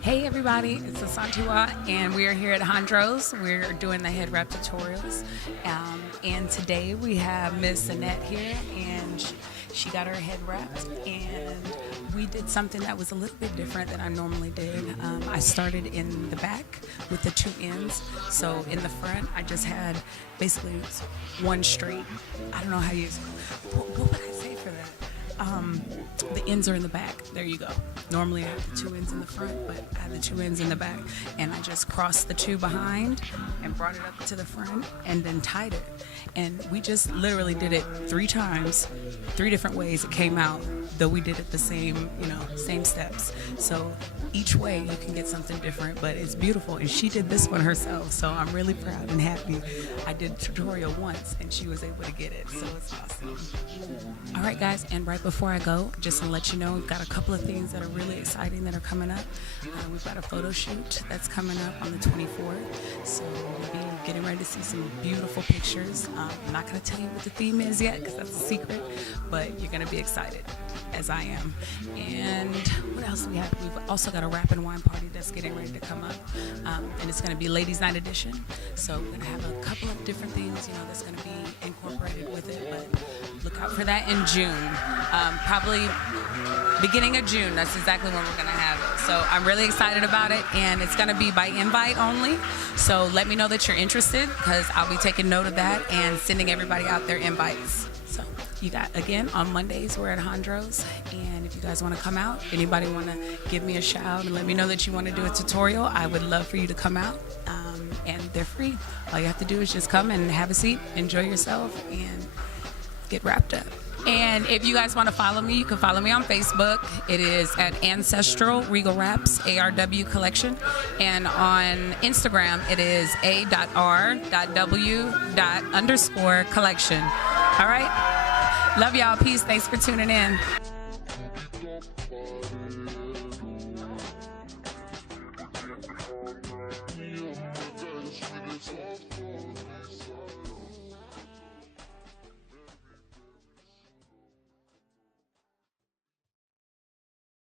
Hey everybody, it's Asantiwa and we are here at A.R.W. We're doing the head wrap tutorials. And today we have Miss Annette here and she got her head wrapped, and we did something that was a little bit different than I normally did. I started in the back with the two ends. So in the front I just had basically one straight. I don't know how you, what would I say for that? The ends are in the back. There you go. Normally I have the two ends in the front, but I have the two ends in the back, and I just crossed the two behind and brought it up to the front and then tied it. And we just literally did it 3 times, 3 different ways it came out, though we did it the same, same steps. So each way you can get something different, but it's beautiful. And she did this one herself, so I'm really proud and happy. I did a tutorial once and she was able to get it, so it's awesome. All right guys, and right before I go, just to let you know, we've got a couple of things that are really exciting that are coming up. We've got a photo shoot that's coming up on the 24th, so we'll be getting ready to see some beautiful pictures. I'm not going to tell you what the theme is yet because that's a secret, but you're going to be excited, as I am. And what else do we have? We've also got a Wrappin wine party that's getting ready to come up, and it's going to be Ladies Night Edition. So we're going to have a couple of different things, that's going to be incorporated with it, but look out for that in June. Probably beginning of June, that's exactly when we're going to have it. So I'm really excited about it, and it's going to be by invite only. So let me know that you're interested, because I'll be taking note of that and sending everybody out their invites. So you got, again, on Mondays we're at A.R.W. and if you guys want to come out, anybody want to give me a shout and let me know that you want to do a tutorial, I would love for you to come out, and they're free. All you have to do is just come and have a seat, enjoy yourself, and get wrapped up. And if you guys want to follow me, you can follow me on Facebook. It is at Ancestral Regal Wraps A.R.W Collection. And on Instagram, it is A.R.W._collection. All right? Love y'all. Peace. Thanks for tuning in.